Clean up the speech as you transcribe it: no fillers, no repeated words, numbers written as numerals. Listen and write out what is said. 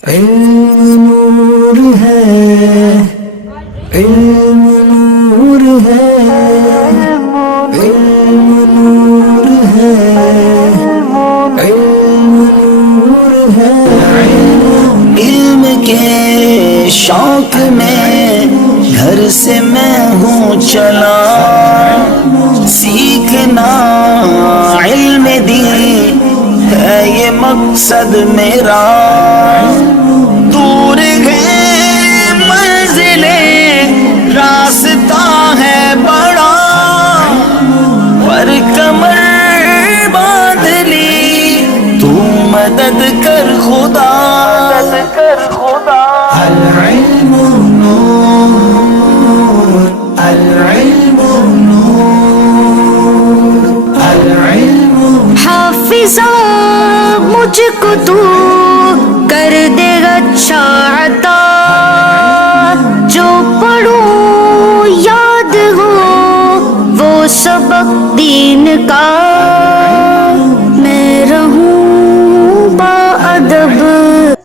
علم نور ہے، علم نور ہے، علم نور ہے، علم نور ہے۔ علم کے شوق میں گھر سے میں ہوں چلا، سیکھنا علم دین ہے یہ مقصد میرا۔ دور ہے منزلیں راستہ ہے بڑا، پر کمر باندھ لی تو مدد کر خدا۔ العلم نور، العلم نور، العلم حافظہ مجھ کو تو کر دے اچھا عطا، جو پڑھوں یاد ہو وہ سبق دین کا۔